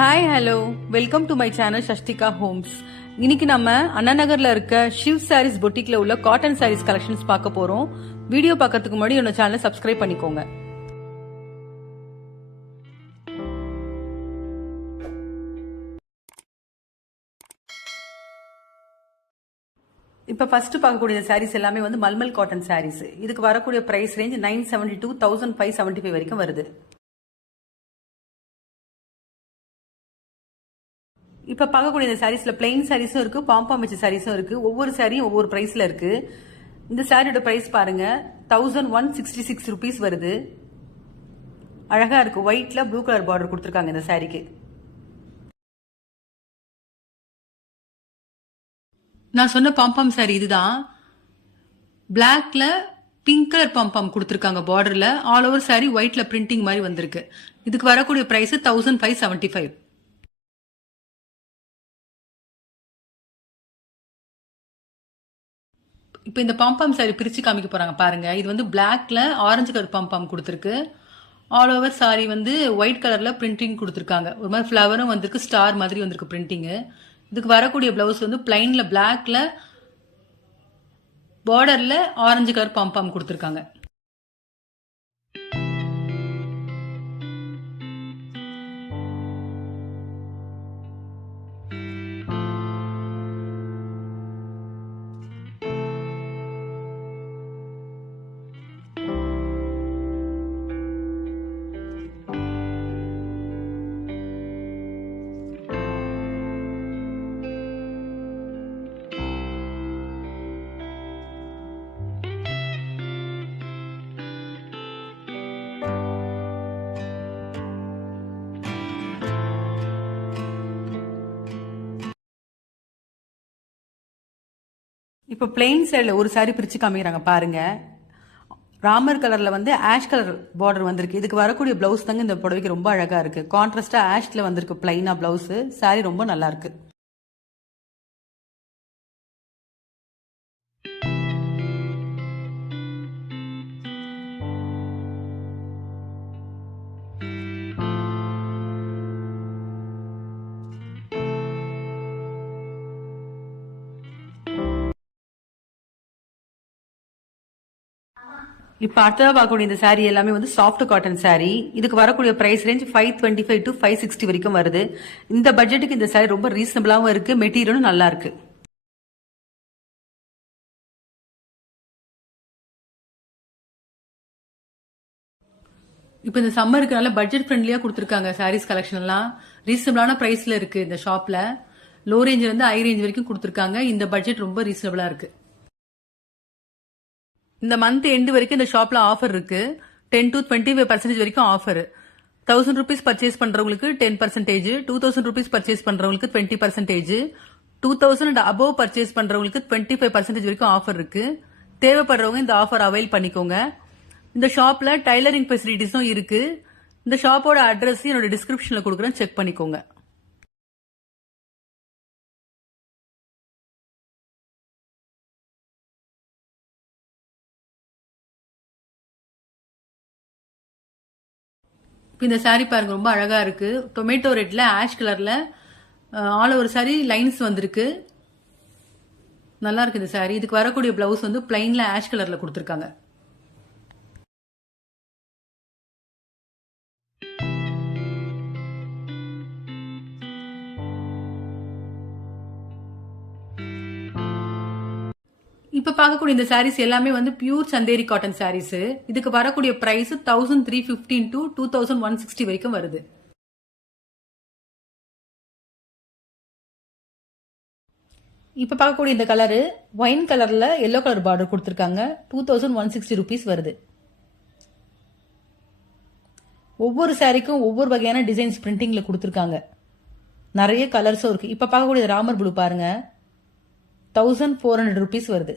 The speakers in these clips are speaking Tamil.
Hi hello welcome to my channel Shashtika Homes. இன்னைக்கு நம்ம அண்ணா நகர்ல இருக்க ஷிவ் சாரீஸ் பொட்டிக்ல உள்ள காட்டன் சாரீஸ் கலெக்ஷன்ஸ் பார்க்க போறோம். வீடியோ பார்க்கறதுக்கு முன்னாடி என்னோட சேனலை சப்ஸ்கிரைப் பண்ணிக்கோங்க. இப்ப ஃபர்ஸ்ட் பார்க்கக்கூடிய சாரீஸ் எல்லாமே வந்து மல்மல் காட்டன் சாரீஸ். இதுக்கு வரக்கூடிய பிரைஸ் ரேஞ்ச் 972 1575 வரைக்கும் வருது. இப்ப பார்க்கக்கூடிய இந்த சாரீஸ்ல பிளைன் சாரீஸும் இருக்கு, பாம்பாம் வச்ச சாரீஸும் இருக்கு. ஒவ்வொரு சாரியும் ஒவ்வொரு பிரைஸ்ல இருக்கு. இந்த சாரியோட பிரைஸ் பாருங்க 1166 ருபீஸ் வருது. அழகா இருக்கு. ஒயிட்ல ப்ளூ கலர் பார்டர் கொடுத்துருக்காங்க இந்த சாரிக்கு. நான் சொன்ன பாம்பாம் சாரி இதுதான். பிளாக்ல பிங்க் கலர் பாம்பாம் கொடுத்துருக்காங்க பார்டர்ல. ஆல் ஓவர் சாரி ஒயிட்ல பிரிண்டிங் மாதிரி வந்திருக்கு. இதுக்கு வரக்கூடிய பிரைஸ் 1575. இப்போ இந்த பாம்பாம் சாரி பிரிச்சு காமிக்க போறாங்க பாருங்க. இது வந்து பிளாக்ல ஆரஞ்சு கலர் பாம்பாம் கொடுத்துருக்கு. ஆல் ஓவர் சாரி வந்து ஒயிட் கலர்ல பிரிண்டிங் கொடுத்துருக்காங்க. ஒரு மாதிரி ஃபிளவரும் வந்திருக்கு, ஸ்டார் மாதிரி வந்திருக்கு பிரிண்டிங். இதுக்கு வரக்கூடிய பிளவுஸ் வந்து பிளைன்ல பிளாக்ல பார்டர்ல ஆரஞ்சு கலர் பாம்பாம் கொடுத்துருக்காங்க. இப்போ பிளெயின் சைடில் ஒரு சாரி பிரிச்சு காமிக்கிறாங்க பாருங்க. ராமர் கலர்ல வந்து ஆஷ் கலர் பார்டர் வந்திருக்கு. இதுக்கு வரக்கூடிய பிளவுஸ் தாங்க இந்த புடவைக்கு ரொம்ப அழகா இருக்கு. கான்ட்ராஸ்டா ஆஷ்ல வந்திருக்கு பிளைனா பிளவுஸ். சாரி ரொம்ப நல்லா இருக்கு. இப்ப அடுத்ததா பார்க்கக்கூடிய இந்த சாரி எல்லாமே வந்து சாஃப்ட் காட்டன் சாரி. இதுக்கு வரக்கூடிய பிரைஸ் ரேஞ்ச் 525 to 560 வரைக்கும் வருது. இந்த பட்ஜெட்டுக்கு இந்த சாரி ரொம்ப ரீசனபிளாவும் இருக்கு, மெட்டீரியலும் நல்லா இருக்கு. இப்ப இந்த சம்மருக்கு நல்ல பட்ஜெட் ஃப்ரெண்ட்லியா கொடுத்துருக்காங்க. சாரீஸ் கலெக்ஷன் எல்லாம் ரீசனபிளான பிரைஸ்ல இருக்கு. இந்த ஷாப்ல லோ ரேஞ்ச்ல இருந்து ஹை ரேஞ்ச் வரைக்கும் கொடுத்துருக்காங்க. இந்த பட்ஜெட் ரொம்ப ரீசனபிளா இருக்கு. இந்த மந்த் எண்டு வரைக்கும் இந்த ஷாப்ல ஆஃபர் இருக்கு. 10 to 25% வரைக்கும் ஆஃபர். 1000 rupees பர்ச்சேஸ் பண்றவங்களுக்கு 10%, 2000 rupees பர்ச்சேஸ் பண்றவங்களுக்கு 20%, 2000 and above பர்ச்சேஸ் பண்றவங்களுக்கு 25% வரைக்கும் ஆஃபர் இருக்கு. தேவைப்படுறவங்க இந்த ஆஃபர் அவைல் பண்ணிக்கோங்க. இந்த ஷாப்ல டைலரிங் ஃபெசிலிட்டிஸும் இருக்கு. இந்த ஷாப்போட அட்ரஸ் என்னோட டிஸ்கிரிப்ஷன்ல கொடுக்குறேன், செக் பண்ணிக்கோங்க. இந்த சாரி பாருங்க ரொம்ப அழகா இருக்கு. டொமேட்டோ ரெட்ல ஆஷ் கலர்ல ஆல் ஓவர் சாரி லைன்ஸ் வந்திருக்கு. நல்லா இருக்கு இந்த சாரி. இதுக்கு வரக்கூடிய பிளவுஸ் வந்து பிளைன்ல ஆஷ் கலர்ல கொடுத்துருக்காங்க. இப்ப பார்க்கக்கூடிய இந்த சாரீஸ் எல்லாமே வந்து பியூர் சந்தேரி காட்டன் சாரீஸ். இதுக்கு வரக்கூடிய பிரைஸ் 1315 to 2160 வரைக்கும் வருது. இப்ப பார்க்கக்கூடிய இந்த கலரு ஒயின் கலர்ல எல்லோ கலர் பார்டர் கொடுத்திருக்காங்க. 2160 ருபீஸ் வருது. ஒவ்வொரு சாரிக்கும் ஒவ்வொரு வகையான டிசைன்ஸ் பிரிண்டிங்ல கொடுத்திருக்காங்க. நிறைய கலர்ஸும் இருக்கு. இப்ப பார்க்கக்கூடிய ராமர் ப்ளூ பாருங்க 1400 ருபீஸ் வருது.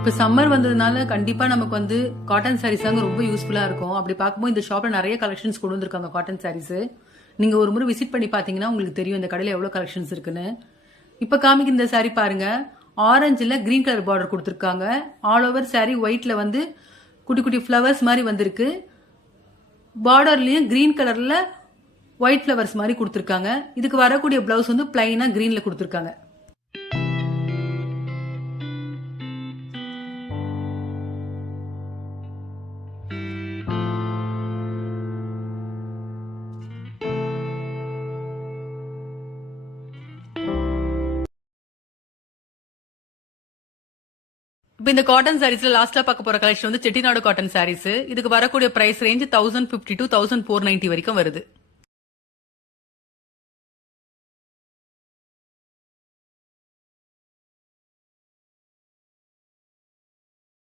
இப்ப சம்மர் வந்ததுனால கண்டிப்பா நமக்கு வந்து காட்டன் சாரீஸ் தாங்க ரொம்ப யூஸ்ஃபுல்லா இருக்கும். அப்படி பார்க்கும்போது இந்த ஷாப்ல நிறைய கலெக்ஷன்ஸ் கொண்டு வந்திருக்காங்க காட்டன் சாரீஸ். நீங்க ஒரு முறை விசிட் பண்ணி பாத்தீங்கன்னா உங்களுக்கு தெரியும் இந்த கடையில எவ்வளவு கலெக்ஷன்ஸ் இருக்குன்னு. இப்ப காமிக்க இந்த saree பாருங்க, ஆரஞ்சுல கிரீன் கலர் பார்டர் கொடுத்திருக்காங்க. ஆல் ஓவர் saree ஒயிட்ல வந்து குட்டி குட்டி ஃபிளவர்ஸ் மாதிரி வந்திருக்கு. பார்டர்லயும் கிரீன் கலர்ல ஒயிட் ஃபிளவர்ஸ் மாதிரி கொடுத்திருக்காங்க. இதுக்கு வரக்கூடிய பிளவுஸ் வந்து பிளைனா கிரீன்ல கொடுத்திருக்காங்க. இப்ப இந்த காட்டன் சாரீஸ்ல லாஸ்டா பார்க்க போற கலெக்ஷன் வந்து செட்டிநாடு காட்டன் சாரீஸ். இதுக்கு வரக்கூடிய பிரைஸ் ரேஞ்ச் 1050 to 1490 வரைக்கும் வருது.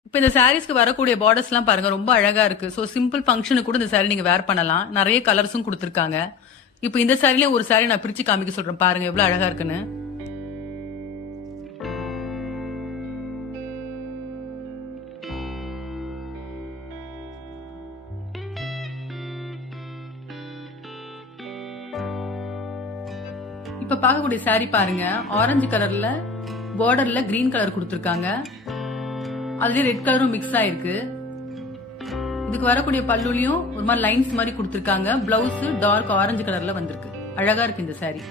இப்ப இந்த சாரீஸ்க்கு வரக்கூடிய பார்டர்ஸ் எல்லாம் பாருங்க, ரொம்ப அழகா இருக்கு. சோ சிம்பிள் ஃபங்க்ஷனுக்கு கூட இந்த சாரி நீங்க வேர் பண்ணலாம். நிறைய கலர்ஸும் கொடுத்திருக்காங்க. இப்ப இந்த சாரில ஒரு சாரி நான் பிரிச்சு காமிக்க சொல்றேன், பாருங்க எவ்வளவு அழகா இருக்குன்னு. இப்ப பார்க்கக்கூடிய சாரி பாருங்க, ஆரஞ்சு கலர்ல பார்டர்ல கிரீன் கலர் கொடுத்திருக்காங்க. அதுலயே ரெட் கலரும் மிக்ஸ் ஆயிருக்கு. இதுக்கு வரக்கூடிய பல்லுலயும் ஒரு மாதிரி லைன்ஸ் மாதிரி கொடுத்திருக்காங்க. பிளவுஸ் டார்க் ஆரஞ்சு கலர்ல வந்திருக்கு. அழகா இருக்கு இந்த சாரி.